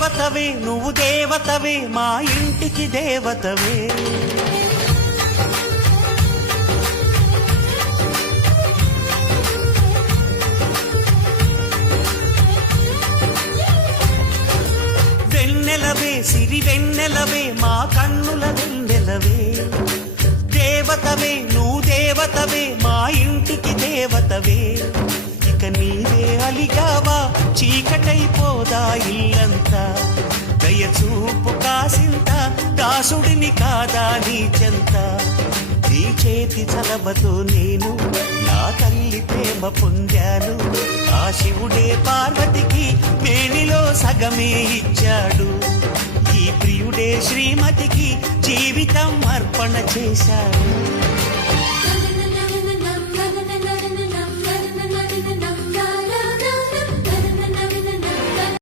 దేవతవే నువ్వు దేవతవే మా ఇంటికి దేవతవే. వెన్నెలవే సిరి వెన్నెలవే మా కన్నుల వెన్నెలవే. దేవతవే నువ్వు దేవతవే మా ఇంటికి దేవతవే. ఇక నీవే అలిగావా చీకటైపోదా ఇల్లంతా. దయచూపు కాసింత దాసుడిని కాదా నీ చెంత. నీ చేతి చలవతో నేను నా తల్లి ప్రేమ పొందాను. ఆ శివుడే పార్వతికి మేనిలో సగమే ఇచ్చాడు. ఈ ప్రియుడే శ్రీమతికి జీవితం అర్పణ చేశాడు.